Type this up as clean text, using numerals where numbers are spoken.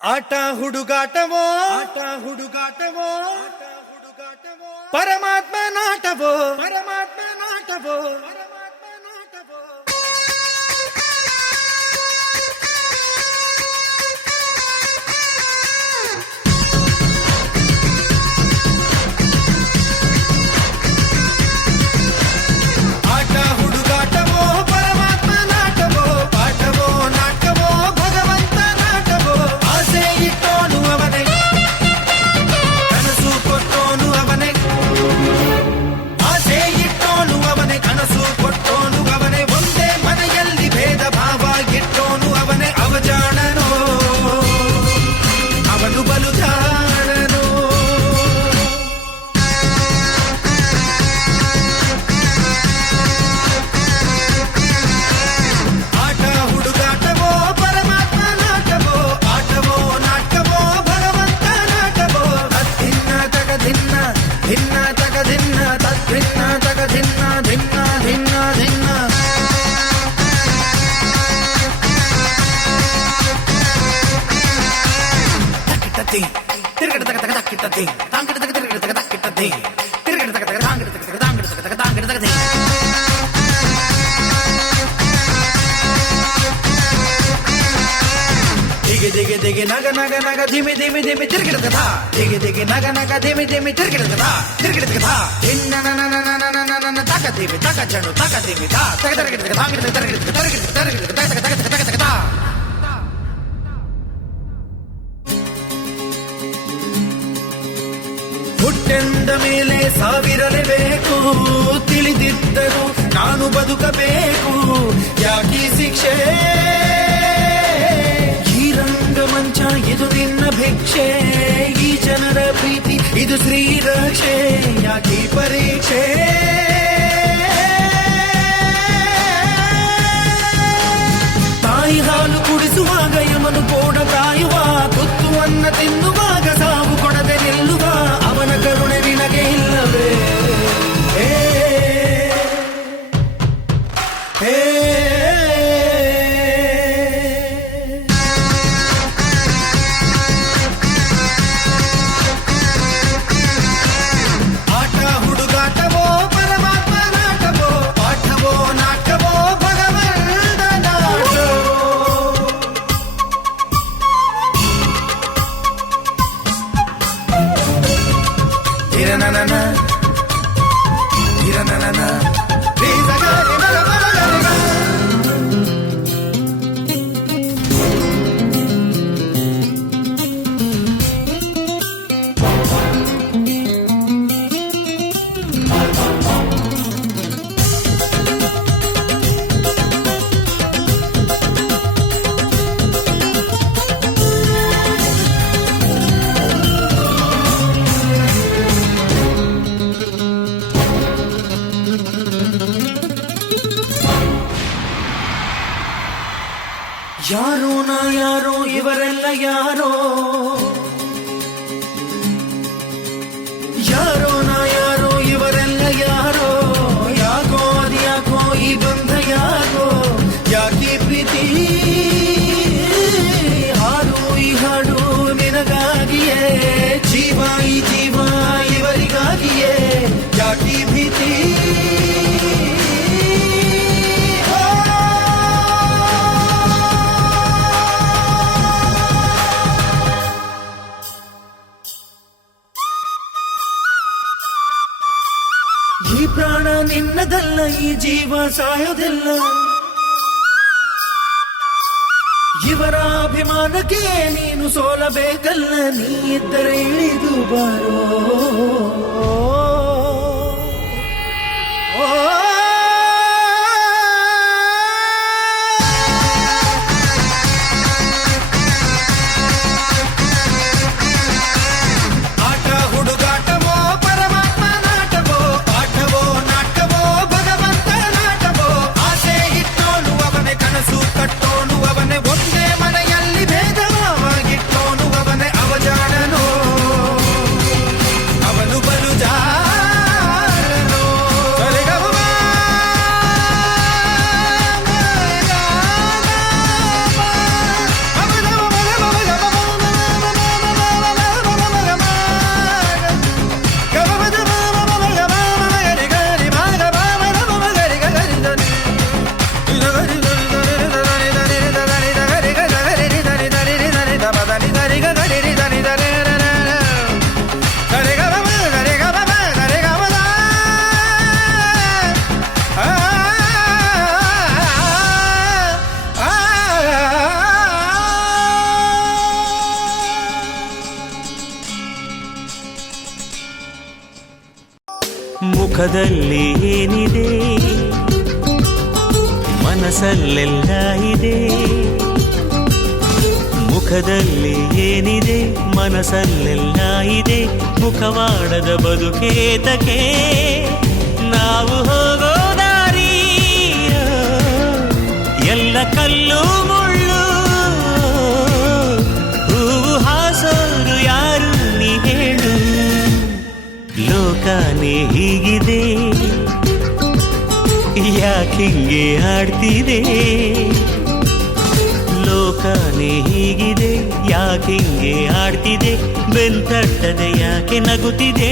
ಆಟ ಹುಡುಗಾಟವೋ ಆಟ ಹುಡುಗಾಟವೋ ಪರಮಾತ್ಮ ನಾಟವೋ ಪರಮಾತ್ಮ ನಾಟವೋ ಪರಮಾತ್ಮ ನಾಟವೋ. ಆಟ ಹುಡುಗಾಟವೋ ಪರಮಾತ್ಮ ನಾಟವೋ ಪಾಠವೋ ನಾಟವೋ ಭಗವಂತ ನಾಟವೋ. ಆಸೆ ಇಟ್ಟೋನು ಅವನೇ ಕನಸು ಕೊಟ್ಟೋನು ಅವನೇ, ಆಸೆ ಇಟ್ಟೋನು ಅವನೇ ಕನಸು ಕೊಟ್ಟೋನು ಅವನೇ. ಒಂದೇ ಮನೆಯಲ್ಲಿ ಭೇದ ಭಾವ ಇಟ್ಟೋನು ಅವನೇ. ಅವಜಾಣನೋ ಅವನು ಬಲು ಜಾಣನೋ. ಆಟ ಹುಡುಗಾಟವೋ ಪರಮಾತ್ಮ ನಾಟವೋ ಆಟವೋ ನಾಟವೋ ಭಗವಂತ ನಾಟವೋ. ತದ್ದಿನ್ನ ತಗ ಧಿನ್ನ ಧಿನ್ನ ತಗ ಧಿನ್ನ ತದ್ದಿನ್ನ ತಗ ಧಿನ್ನ ಧಿನ್ನ ಧಿನ್ನ ಧಿನ್ನ. ತಕ್ಕಿಟ್ಟತಿ ತಿರುಗಡ ತಗ ತಗ ತಕ್ಕಿಟ್ಟತಿ ತಾಂಗಿಡ ತಗ ತಿರುಗಡ ತಗ ತಕ್ಕಿಟ್ಟತಿ ತಿರುಗಡ ತಗ ತಗ ತಾಂಗಿಡ ತಗ ತಗ ತಾಂಗಿಡ ತಗ ತಗ ತಾಂಗಿಡ ತಗ ತಿ. ದಿಗೆ ದಿಗೆ ದಿಗೆ ನಗ ನಗ ನಗ ಧಿಮಿ ಧಿಮಿ ಧಿಮಿ ತಿರುಗಿಡ ಕಥಾ. ದಿಗೆ ದಿಗೆ ನಗ ನಗ ಧಿಮಿ ಧಿಮಿ ತಿರುಗಿಡ ಕಥಾ ತಿರುಗಿಡ ಕಥಾ. ಹಿನ್ನ ನನ ನನ ನನ ನನ ನನ ತಕ ಧಿಮಿ ತಕ ಚಂಡು ತಕ ಧಿಮಿ ತಾ ತಗ ತರಗಿಡ ತಗ ತಾಂಗಿಡ ತಗ ತರಗಿಡ ತಗ ತರಗಿಡ ತಗ ತರಗಿಡ ತಗ ತಗ ತಗ ತಗ ತಗ ತಾ. ಹುಟ್ಟೆಂದ ಮೇಲೆ ಸಾವಿರಲೇಬೇಕು, ತಿಳಿದಿದ್ದರೂ ನಾನು ಬದುಕಬೇಕು. ಯಾಕೀ ಶಿಕ್ಷೆ ಈ ರಂಗಮಂಚ ಇದು ನಿನ್ನ ಭಿಕ್ಷೆ. ಈ ಜನರ ಪ್ರೀತಿ ಇದು ಶ್ರೀರಕ್ಷೆ. ಯಾಕೀ ಪರೀಕ್ಷೆ ತಾಯಿ ಹಾಲು ಕುಡಿಸುವಾಗ ಯಮನು ಕೋಣ ಕಾಯುವ. ತುತ್ತುವನ್ನ ತಿನ್ನುವಾಗ ಸಾವು ಕೊಡದೆ ನಿಲ್ಲುವ. ಅವನ ಕರುಣೆ ನಿನಗೆ ಇಲ್ಲವೇ ಹೇ ಹೇ. ಆಟ ಹುಡುಗಾಟವೋ ಪರಮಾತ್ಮ ನಾಟವೋ ಪಾಠವೋ ನಾಟವೋ ಭಗವಂತ ನಾಟವೋ. ಹಿರನನನ ಹಿರನನನ ರೀಸಗಾರಿ ನರ ಬರಗರಿಗ. ಯಾರೋ ನಾ ಯಾರೋ ಇವರೆಲ್ಲ ಯಾರೋ, ಯಾರೋ ನಾ ಯಾರೋ ಇವರೆಲ್ಲ ಯಾರೋ. ಯಾಕೋ ಅದ್ಯಾಕೋ ಈ ಬಂಧ ಯಾಕೋ. ಯಾಕೀ ಪ್ರೀತಿ ಹಾಡು ಈ ಹಾಡು ನಿನಗಾಗಿಯೇ. ಜೀವ ಈ ಜೀವ ಇವರಿಗಾಗಿಯೇ. ಯಾಕೀ ಭೀತಿ ಈ ಪ್ರಾಣ ನಿನ್ನದಲ್ಲ, ಈ ಜೀವ ಸಾಯೋದಿಲ್ಲ. ಇವರ ಅಭಿಮಾನಕ್ಕೆ ನೀನು ಸೋಲಬೇಕಲ್ಲ. ನೀ ಇದ್ದರೆ ಇಳಿದು ಬಾರೋ ಆಟ ಹುಡುಗಾಟವೋ ಪರಮಾತ್ಮ ನಾಟವೋ ಪಾಠವೋ ನಾಟವೋ ಭಗವಂತ ನಾಟವೋ. ಆಸೆ ಇಟ್ಟೋನು ಅವನೇ ಕನಸು ಕಟ್ಟೋನು ಅವನೇ. ಒಂದೇ ಮನೆಯಲ್ಲಿ ಭೇದ ಭಾವವಾಗಿಟ್ಟೋನು ಅವನೇ. ಅವಜಾಣನೋ ಅವನು ಬಲು ಜಾಣನೋ. ಸರಿಗಮಪ ಮುಖದಲ್ಲಿ ಏನಿದೆ ಮನಸ್ಸಲ್ಲೆಲ್ಲ ಇದೆ. ಮುಖದಲ್ಲಿ ಏನಿದೆ ಮನಸ್ಸಲ್ಲೆಲ್ಲ ಇದೆ. ಮುಖವಾಡದ ಬದುಕೇತಕ್ಕೆ ನಾವು ಹೋಗೋ ದಾರಿ ಎಲ್ಲ ಕಲ್ಲು ಮುಳ್ಳು. ಹೂವು ಹಾಸೋರು ಯಾರು ನೀ ಹೇಳು. ಲೋಕನೇ ಹೀಗಿದೆ ಯಾಕಿಂಗೆ ಆಡ್ತಿದೆ. ಲೋಕನೇ ಹೀಗಿದೆ ಯಾಕಿಂಗೆ ಆಡ್ತಿದೆ. ಬೆಂತಟ್ಟದೆ ಯಾಕೆ ನಗುತ್ತಿದೆ.